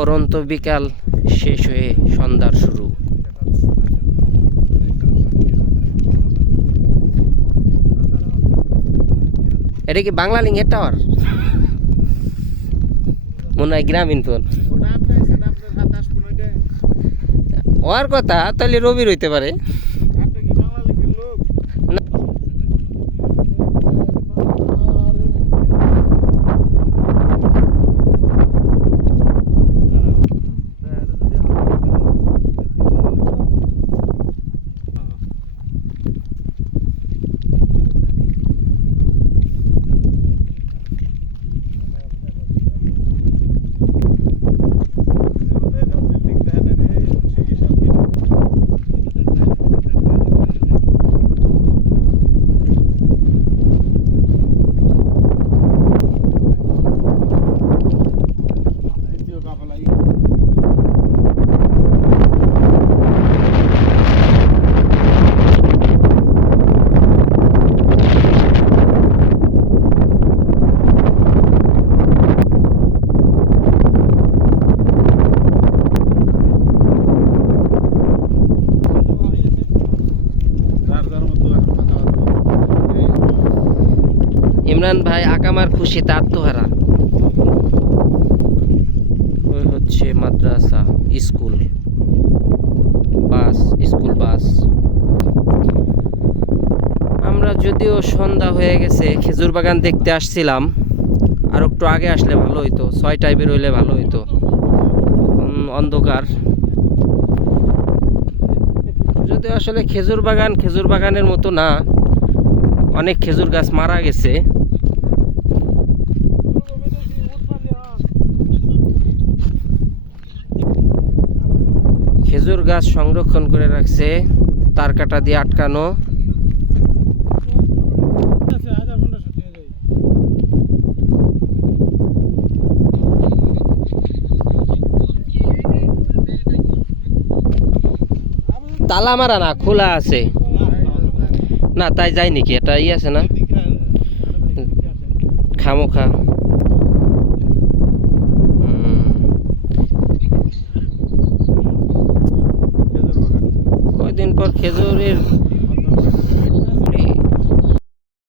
পরন্ত বিকাল শেষ হয়ে সন্ধ্যার শুরু। এটা কি বাংলা লিঙ্কের টাওয়ার? মনে হয় গ্রামীণ ফোন ওর কথা, তাহলে রবির হইতে পারে। ইমরান ভাই আকামার খুশিতে আত্মহারা। ওই হচ্ছে মাদ্রাসা, স্কুল বাস, স্কুল বাস। আমরা যদিও সন্ধ্যা হয়ে গেছে, খেজুর বাগান দেখতে আসছিলাম, আর একটু আগে আসলে ভালো হইতো, 6টায় বেরোইলে ভালো হইতো। এখন অন্ধকার। যদিও আসলে খেজুর বাগানের মতো না, অনেক খেজুর গাছ মারা গেছে। খেজুর গাছ সংরক্ষণ করে রাখছে, তার কাটা দিয়ে আটকানো। তালা মারা না, খোলা আছে না, তাই যাই নাকি? এটা ই আছে না, খামোখা। কয়দিন পর খেজুরের